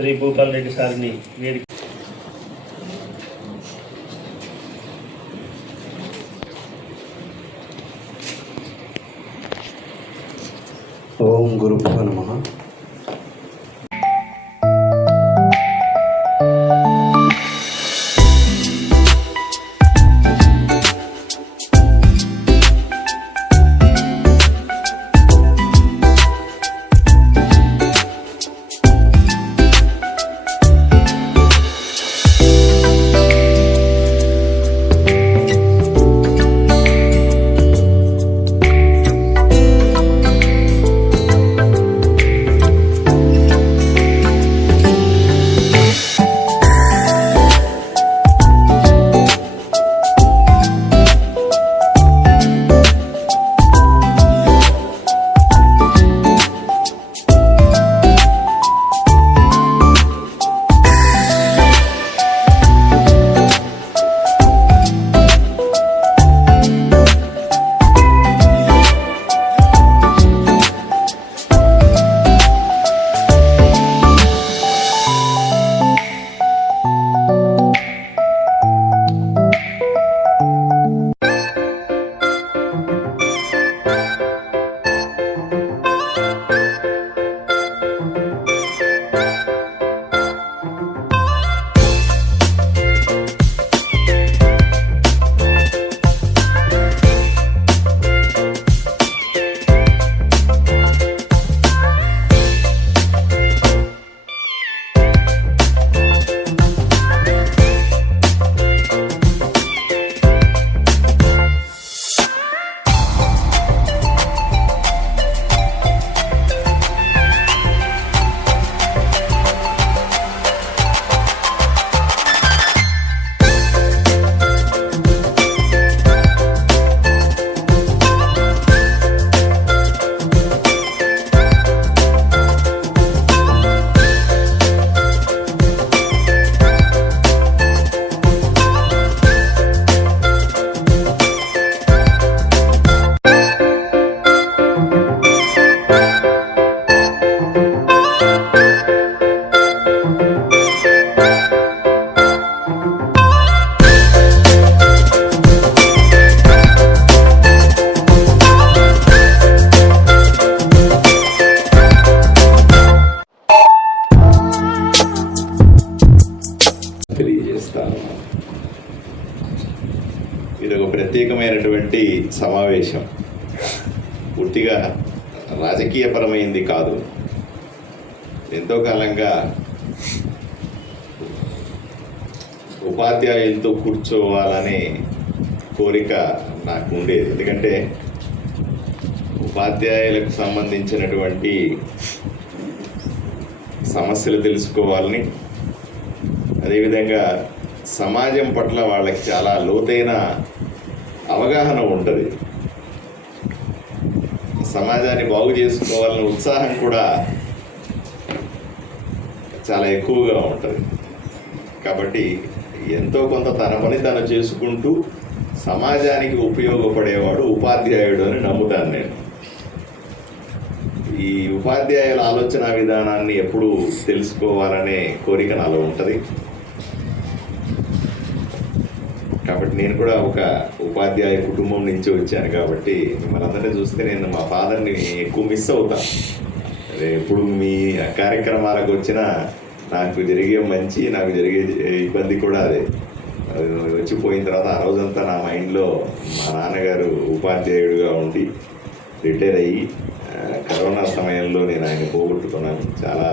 శ్రీ భూపాల్ రెడ్డి సార్ని వేదిక ఓం గురుభ్యో నమ. సమావేశం. పూర్తిగా రాజకీయపరమైంది కాదు. ఎంతో కాలంగా ఉపాధ్యాయులతో కూర్చోవాలనే కోరిక నాకు ఉండేది. ఎందుకంటే ఉపాధ్యాయులకు సంబంధించినటువంటి సమస్యలు తెలుసుకోవాలని అదేవిధంగా సమాజం పట్ల వాళ్ళకి చాలా లోతైన అవగాహన ఉంటుంది సమాజాన్ని బాగు చేసుకోవాలనే ఉత్సాహం కూడా చాలా ఎక్కువగా ఉంటుంది. కాబట్టి ఎంతో కొంత తన పని తను చేసుకుంటూ సమాజానికి ఉపయోగపడేవాడు ఉపాధ్యాయుడు అని నమ్ముతాను నేను. ఈ ఉపాధ్యాయుల ఆలోచన విధానాన్ని ఎప్పుడు తెలుసుకోవాలనే కోరిక నాలో ఉంటుంది. కాబట్టి నేను కూడా ఒక ఉపాధ్యాయ కుటుంబం నుంచి వచ్చాను కాబట్టి మిమ్మల్ని అందరినీ చూస్తే నేను మా ఫాదర్ని ఎక్కువ మిస్ అవుతాను ఎప్పుడు మీ కార్యక్రమాలకు వచ్చినా నాకు జరిగే మంచి నాకు జరిగే ఇబ్బంది కూడా అదే. అది వచ్చిపోయిన తర్వాత ఆ రోజంతా నా మైండ్లో మా నాన్నగారు ఉపాధ్యాయుడుగా ఉండి రిటైర్ అయ్యి కరోనా సమయంలో నేను ఆయన పోగొట్టుకున్నాను. చాలా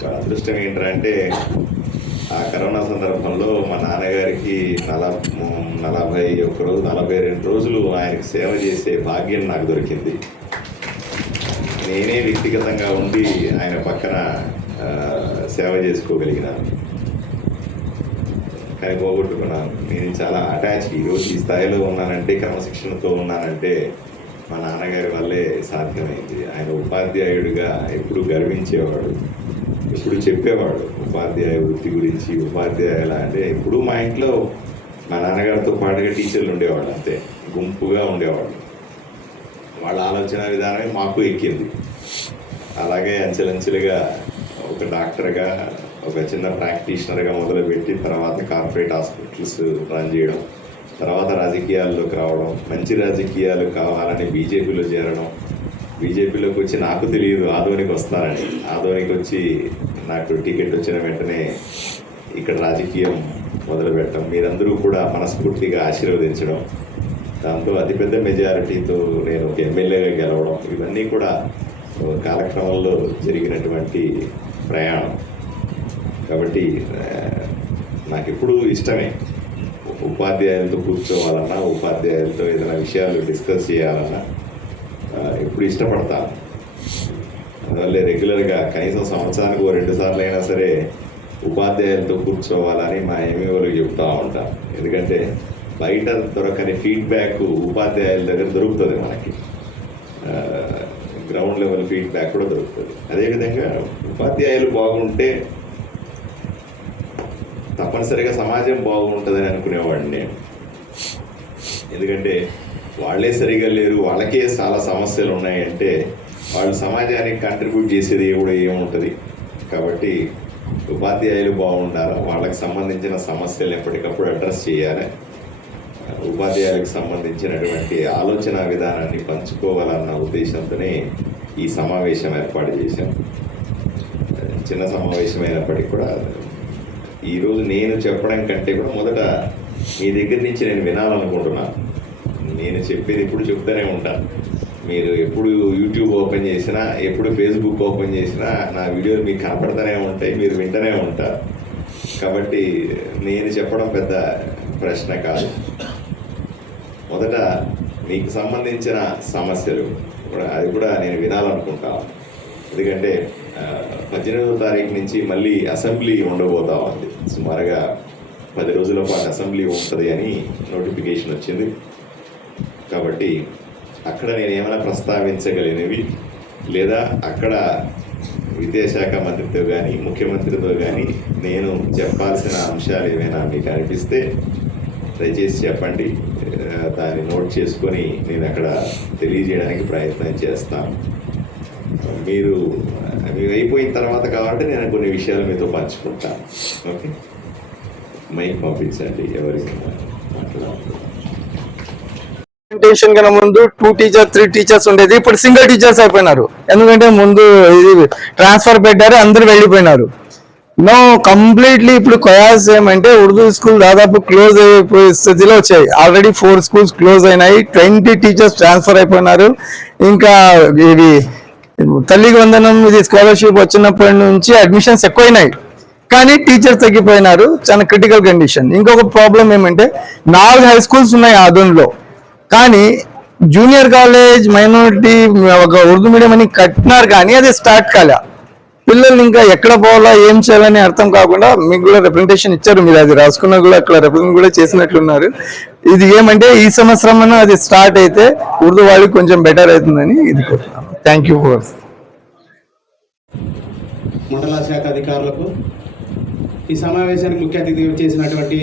చాలా అదృష్టం ఏంటంటే ఆ కరోనా సందర్భంలో మా నాన్నగారికి నల నలభై ఒక్క రోజు నలభై రెండు రోజులు ఆయనకి సేవ చేసే భాగ్యం నాకు దొరికింది. నేనే వ్యక్తిగతంగా ఉండి ఆయన పక్కన సేవ చేసుకోగలిగినాను. కానీ పోగొట్టుకున్నాను. నేను చాలా అటాచ్ ఈరోజు ఈ స్థాయిలో ఉన్నానంటే క్రమశిక్షణతో ఉన్నానంటే మా నాన్నగారి వల్లే సాధ్యమైంది. ఆయన ఉపాధ్యాయుడిగా ఎప్పుడూ గర్వించేవాడు. ఇప్పుడు చెప్పేవాడు ఉపాధ్యాయ వృత్తి గురించి ఉపాధ్యాయుల అంటే ఇప్పుడు మా ఇంట్లో మా నాన్నగారితో పాటుగా టీచర్లు ఉండేవాళ్ళు అంతే గుంపుగా ఉండేవాళ్ళు. వాళ్ళ ఆలోచన విధానమే మాకు ఎక్కింది. అలాగే అంచెలంచెలుగా ఒక డాక్టర్గా ఒక చిన్న ప్రాక్టీషనర్గా మొదలుపెట్టి తర్వాత కార్పొరేట్ హాస్పిటల్స్ రన్ చేయడం తర్వాత రాజకీయాల్లోకి రావడం మంచి రాజకీయాలు కావాలని బీజేపీలో చేరడం బీజేపీలోకి వచ్చి నాకు తెలియదు ఆదోనికి వస్తారని ఆదోనికి వచ్చి నాకు టికెట్ వచ్చిన వెంటనే ఇక్కడ రాజకీయం మొదలు పెట్టడం మీరందరూ కూడా మనస్ఫూర్తిగా ఆశీర్వదించడం దాంతో అతిపెద్ద మెజారిటీతో నేను ఒక ఎమ్మెల్యేగా గెలవడం ఇవన్నీ కూడా కాలక్రమంలో జరిగినటువంటి ప్రయాణం. కాబట్టి నాకు ఎప్పుడూ ఇష్టమే ఉపాధ్యాయులతో కూర్చోవాలన్నా ఉపాధ్యాయులతో ఏదైనా విషయాలు డిస్కస్ చేయాలన్నా ఎప్పుడు ఇష్టపడతాను అందువల్ల రెగ్యులర్గా కనీసం సంవత్సరానికి ఓ రెండు సార్లు అయినా సరే ఉపాధ్యాయులతో కూర్చోవాలని మా ఎంఈఓలకు చెప్తా ఉంటాను ఎందుకంటే బయట దొరకని ఫీడ్బ్యాక్ ఉపాధ్యాయుల దగ్గర దొరుకుతుంది మనకి. గ్రౌండ్ లెవెల్ ఫీడ్బ్యాక్ కూడా దొరుకుతుంది. అదేవిధంగా ఉపాధ్యాయులు బాగుంటే తప్పనిసరిగా సమాజం బాగుంటుందని అనుకునేవాడిని నేను. ఎందుకంటే వాళ్ళే సరిగా లేరు వాళ్ళకే చాలా సమస్యలు ఉన్నాయంటే వాళ్ళు సమాజానికి కంట్రిబ్యూట్ చేసేది కూడా ఏముంటుంది? కాబట్టి ఉపాధ్యాయులు బాగుండాలి? వాళ్ళకి సంబంధించిన సమస్యలు ఎప్పటికప్పుడు అడ్రస్ చేయాలి? ఉపాధ్యాయులకు సంబంధించినటువంటి ఆలోచన విధానాన్ని పంచుకోవాలన్న ఉద్దేశంతోనే ఈ సమావేశం ఏర్పాటు చేశాం. చిన్న సమావేశం అయినప్పటికీ కూడా ఈరోజు నేను చెప్పడం కంటే కూడా మొదట మీ దగ్గర నుంచి నేను వినాలనుకుంటున్నాను. నేను చెప్పేది ఎప్పుడు చెప్తూనే ఉంటాను మీరు ఎప్పుడు యూట్యూబ్ ఓపెన్ చేసినా ఎప్పుడు ఫేస్బుక్ ఓపెన్ చేసినా నా వీడియోలు మీకు కనపడుతూనే ఉంటాయి మీరు వింటూనే ఉంటారు కాబట్టి నేను చెప్పడం పెద్ద ప్రశ్న కాదు. మొదట మీకు సంబంధించిన సమస్యలు అది కూడా నేను వినాలనుకుంటాను ఎందుకంటే పద్దెనిమిదో పద్దెనిమిదవ తారీఖు నుంచి మళ్ళీ అసెంబ్లీ ఉండబోతా ఉంది. సుమారుగా పది రోజుల పాటు అసెంబ్లీ ఉంటుంది అని నోటిఫికేషన్ వచ్చింది. కాబట్టి అక్కడ నేను ఏమైనా ప్రస్తావించగలిగినవి? లేదా అక్కడ విద్యాశాఖ మంత్రితో కానీ ముఖ్యమంత్రితో కానీ నేను చెప్పాల్సిన అంశాలు ఏమైనా మీకు అనిపిస్తే దయచేసి చెప్పండి. దాన్ని నోట్ చేసుకొని నేను అక్కడ తెలియజేయడానికి ప్రయత్నం చేస్తాను. మీరు మీరు అయిపోయిన తర్వాత కాబట్టి నేను కొన్ని విషయాలు మీతో పంచుకుంటాను. ఓకే? మైక్ పంపించండి ఎవరికి మాట్లాడుతున్నాను ఇంటెన్షన్ కన్నా ముందు టూ టీచర్ త్రీ టీచర్స్ ఉండేది. ఇప్పుడు సింగిల్ టీచర్స్ అయిపోయినారు. ఎందుకంటే ముందు ఇది ట్రాన్స్ఫర్ పెట్టారు అందరు వెళ్ళిపోయినారు. నో కంప్లీట్లీ ఇప్పుడు కొయాస్ ఏమంటే ఉర్దూ స్కూల్ దాదాపు క్లోజ్ అయిపోయే స్థితిలో వచ్చాయి. ఆల్రెడీ ఫోర్ స్కూల్స్ క్లోజ్ అయినాయి. ట్వంటీ టీచర్స్ ట్రాన్స్ఫర్ అయిపోయినారు. ఇంకా ఇది తల్లికి వందనం ఇది స్కాలర్షిప్ వచ్చినప్పటి నుంచి అడ్మిషన్స్ ఎక్కువైనాయి. కానీ టీచర్స్ తగ్గిపోయినారు. చాలా క్రిటికల్ కండిషన్ ఇంకొక ప్రాబ్లం ఏమంటే నాలుగు హై స్కూల్స్ ఉన్నాయి ఆదోన్లో కానీ జూనియర్ కాలేజ్ మైనారిటీ ఒక ఉర్దూ మీడియం అని కట్టినారు కానీ అది స్టార్ట్ కాలే. పిల్లల్ని ఇంకా ఎక్కడ పోవాలా ఏం చేయాలని అర్థం కాకుండా మీకు కూడా రిప్రజెంటేషన్ ఇచ్చారు మీరు. అది రాసుకున్న కూడా అక్కడ రిప్రజెంట్ కూడా చేసినట్లున్నారు. ఇది ఏమంటే ఈ సంవత్సరం అది స్టార్ట్ అయితే ఉర్దూ వాళ్ళకి కొంచెం బెటర్ అవుతుందని ఇది కోరుతున్నాను. థ్యాంక్ యూ ఫర్ మండల శాఖ అధికారులకు ఈ సమావేశానికి ముఖ్య అతిథి చేసినటువంటి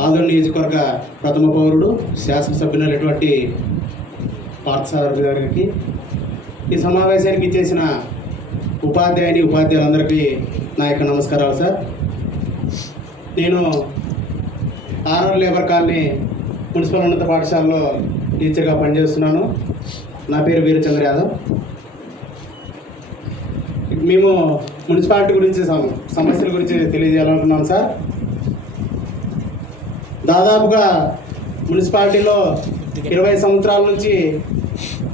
ఆంధ్ర నియోజకవర్గ ప్రథమ పౌరుడు శాసనసభ్యులైనటువంటి పార్థసారథి గారికి ఈ సమావేశానికి ఇచ్చేసిన ఉపాధ్యాయుని ఉపాధ్యాయులందరికీ నా యొక్క నమస్కారాలు సార్. నేను ఆర్ఆర్ లేబర్ కాలనీ మున్సిపల్ ఉన్నత పాఠశాలలో టీచర్గా పనిచేస్తున్నాను. నా పేరు వీరచంద్ర యాదవ్ మేము మున్సిపాలిటీ గురించి సమ- సమస్యల గురించి తెలియజేయాలనుకున్నాం సార్. దాదాపుగా మున్సిపాలిటీలో ఇరవై సంవత్సరాల నుంచి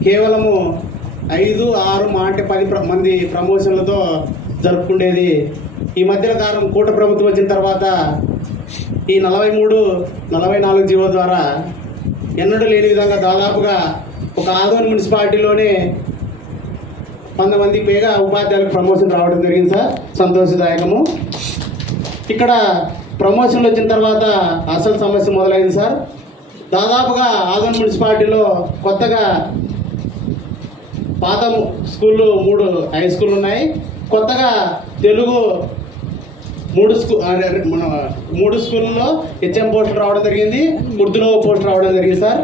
కేవలము ఐదు ఆరు మా అంటే పది మంది ప్రమోషన్లతో జరుపుకునేది ఈ మధ్యన కాలం కూట ప్రభుత్వం వచ్చిన తర్వాత ఈ నలభై మూడు నలభై నాలుగు జీవో ద్వారా ఎన్నడూ లేని విధంగా దాదాపుగా ఒక ఆదోని మున్సిపాలిటీలోనే వంద మందికి పైగా ఉపాధ్యాయులకు ప్రమోషన్ రావడం జరిగింది సార్. సంతోషదాయకము. ఇక్కడ ప్రమోషన్లు వచ్చిన తర్వాత అసలు సమస్య మొదలైంది సార్. దాదాపుగా ఆదన్ మున్సిపాలిటీలో కొత్తగా పాత స్కూళ్ళు మూడు హై స్కూల్ ఉన్నాయి. కొత్తగా తెలుగు మూడు స్కూల్ మన మూడు స్కూల్లో హెచ్ఎం పోస్టులు రావడం జరిగింది. ఉర్దూలో పోస్ట్ రావడం జరిగింది సార్.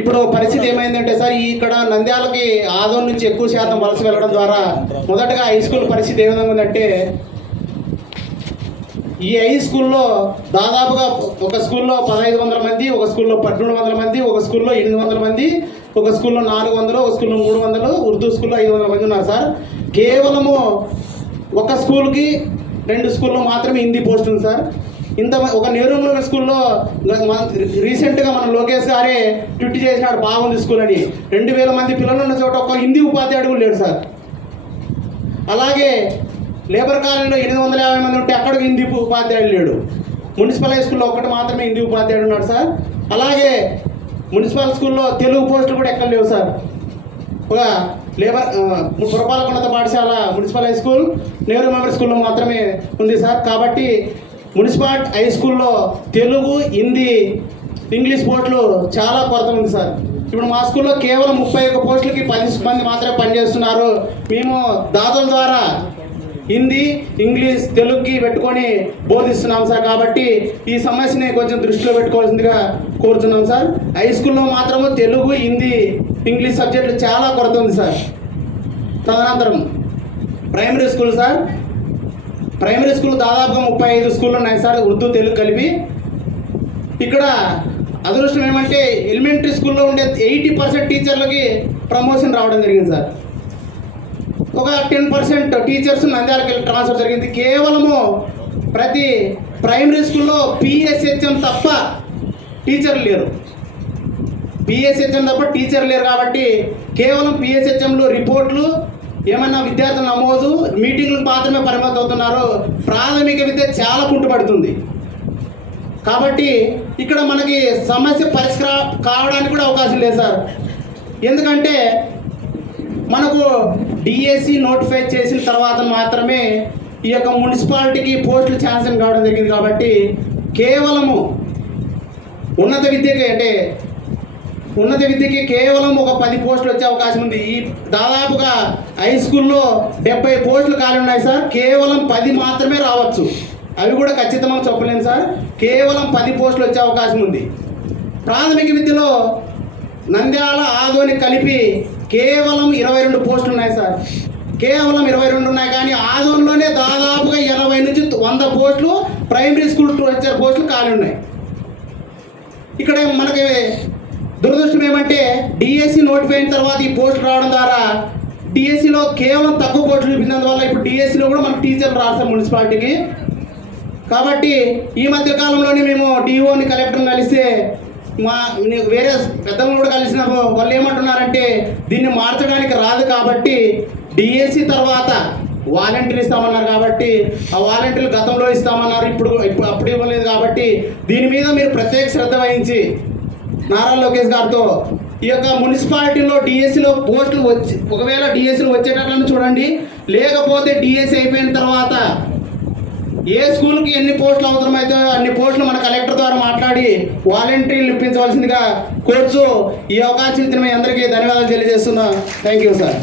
ఇప్పుడు పరిస్థితి ఏమైందంటే సార్ ఇక్కడ నంద్యాలకి ఆదోన్ నుంచి ఎక్కువ శాతం వలస వెళ్ళడం ద్వారా మొదటగా హై స్కూల్ పరిస్థితి ఏ విధంగా ఉందంటే ఈ హై స్కూల్లో దాదాపుగా ఒక స్కూల్లో పదహైదు వందల మంది ఒక స్కూల్లో పన్నెండు వందల మంది ఒక స్కూల్లో ఎనిమిది వందల మంది ఒక స్కూల్లో నాలుగు వందలు ఒక స్కూల్లో మూడు వందలు ఉర్దూ స్కూల్లో ఐదు వందల మంది ఉన్నారు సార్. కేవలము ఒక స్కూల్కి రెండు స్కూల్లో మాత్రమే హిందీ పోస్ట్ ఉంది సార్. ఇంత ఒక నెహ్రూ స్కూల్లో రీసెంట్గా మన లోకేష్ గారే ట్విట్ చేసినాడు బాగుంది స్కూల్ అని. రెండు వేల మంది పిల్లలు ఉన్న చోట ఒక హిందీ ఉపాధ్యాయుడు కూడా లేడు సార్. అలాగే లేబర్ కాలనీలో ఎనిమిది వందల యాభై మంది ఉంటే అక్కడ హిందీ ఉపాధ్యాయుడు లేడు. మున్సిపల్ హై స్కూల్లో ఒకటి మాత్రమే హిందీ ఉపాధ్యాయుడు ఉన్నాడు సార్. అలాగే మున్సిపల్ స్కూల్లో తెలుగు పోస్టులు కూడా ఎక్కడ లేవు సార్. ఒక లేబర్ ఆ, పురపాలక ఉన్నత పాఠశాల municipal high school Nehru memory స్కూల్లో మాత్రమే ఉంది సార్. కాబట్టి మున్సిపల్ హై స్కూల్లో తెలుగు హిందీ ఇంగ్లీష్ పోస్టులు చాలా కొరత ఉంది సార్. ఇప్పుడు మా స్కూల్లో కేవలం ముప్పై ఒక్క పోస్టులకి పది మంది మాత్రమే పనిచేస్తున్నారు. మేము దాతల ద్వారా హిందీ ఇంగ్లీష్ తెలుగుకి పెట్టుకొని బోధిస్తున్నాం సార్. కాబట్టి ఈ సమస్యని కొంచెం దృష్టిలో పెట్టుకోవాల్సిందిగా కోరుతున్నాం సార్. హై స్కూల్లో మాత్రము తెలుగు హిందీ ఇంగ్లీష్ సబ్జెక్టులు చాలా కొరత ఉంది సార్. తదనంతరం primary school sir. Primary school దాదాపుగా ముప్పై ఐదు స్కూళ్ళు ఉన్నాయి సార్ ఉర్దూ తెలుగు కలిపి. ఇక్కడ అదృష్టం ఏమంటే ఎలిమెంటరీ స్కూల్లో ఉండే ఎయిటీ పర్సెంట్ టీచర్లకి ప్రమోషన్ రావడం జరిగింది సార్. ఒక టెన్ పర్సెంట్ టీచర్స్ నంద్యాలకు వెళ్ళి ట్రాన్స్ఫర్ జరిగింది. కేవలము ప్రతి ప్రైమరీ స్కూల్లో పిఎస్హెచ్ఎం తప్ప టీచర్లు లేరు. పిఎస్హెచ్ఎం తప్ప టీచర్ లేరు కాబట్టి కేవలం పిఎస్హెచ్ఎంలో రిపోర్ట్లు ఏమన్నా విద్యార్థుల నమోదు మీటింగ్లకు మాత్రమే పరిమితం అవుతున్నారు. ప్రాథమిక విద్య చాలా కుంటుపడుతుంది కాబట్టి ఇక్కడ మనకి సమస్య పరిష్కారం కావడానికి కూడా అవకాశం లేదు సార్. ఎందుకంటే మనకు డిఎస్సి నోటిఫై చేసిన తర్వాత మాత్రమే ఈ యొక్క మున్సిపాలిటీకి పోస్టులు ఛాన్సన్ కావడం జరిగింది కాబట్టి కేవలము ఉన్నత విద్యకి అంటే ఉన్నత విద్యకి కేవలం ఒక పది పోస్టులు వచ్చే అవకాశం ఉంది. ఈ దాదాపుగా హై స్కూల్లో డెబ్బై పోస్టులు ఖాళీ ఉన్నాయి సార్. కేవలం పది మాత్రమే రావచ్చు. అవి కూడా ఖచ్చితంగా చెప్పలేను సార్. కేవలం పది పోస్టులు వచ్చే అవకాశం ఉంది. ప్రాథమిక విద్యలో నంద్యాల ఆదోని కలిపి కేవలం ఇరవై రెండు పోస్టులు ఉన్నాయి సార్. కేవలం ఇరవై రెండు ఉన్నాయి కానీ ఆదంలోనే దాదాపుగా ఇరవై నుంచి వంద పోస్టులు ప్రైమరీ స్కూల్ టీచర్ పోస్టులు ఖాళీ ఉన్నాయి. ఇక్కడ మనకి దురదృష్టం ఏమంటే డిఎస్సి నోటిఫై అయిన తర్వాత ఈ పోస్టులు రావడం ద్వారా డిఎస్సిలో కేవలం తక్కువ పోస్టులు చూపినందువల్ల ఇప్పుడు డిఎస్సిలో కూడా మనకు టీచర్లు రాస్తాం మున్సిపాలిటీకి. కాబట్టి ఈ మధ్య కాలంలోనే మేము డిఓని కలెక్టర్ని కలిస్తే మా వేరే పెద్దలు కూడా కలిసిన వాళ్ళు ఏమంటున్నారంటే దీన్ని మార్చడానికి రాదు కాబట్టి డిఎస్సి తర్వాత వాలంటీర్ ఇస్తామన్నారు కాబట్టి ఆ వాలంటీర్లు గతంలో ఇస్తామన్నారు ఇప్పుడు ఇప్పుడు అప్పుడు ఇవ్వలేదు కాబట్టి దీని మీద మీరు ప్రత్యేక శ్రద్ధ వహించి నారా లోకేష్ గారితో ఈ యొక్క మున్సిపాలిటీలో డిఎస్సిలో పోస్టులు వచ్చి ఒకవేళ డిఎస్సీలు వచ్చేటట్లను చూడండి లేకపోతే డిఎస్సి అయిపోయిన తర్వాత ఏ స్కూల్కి ఎన్ని పోస్టులు అవసరమైతే అన్ని పోస్టులు మన కలెక్టర్ ద్వారా మాట్లాడి వాలంటీర్లు ఇప్పించవలసిందిగా కోర్సు ఈ అవకాశం ఇచ్చిన మీ అందరికీ ధన్యవాదాలు తెలియజేస్తున్నా. Thank you sir.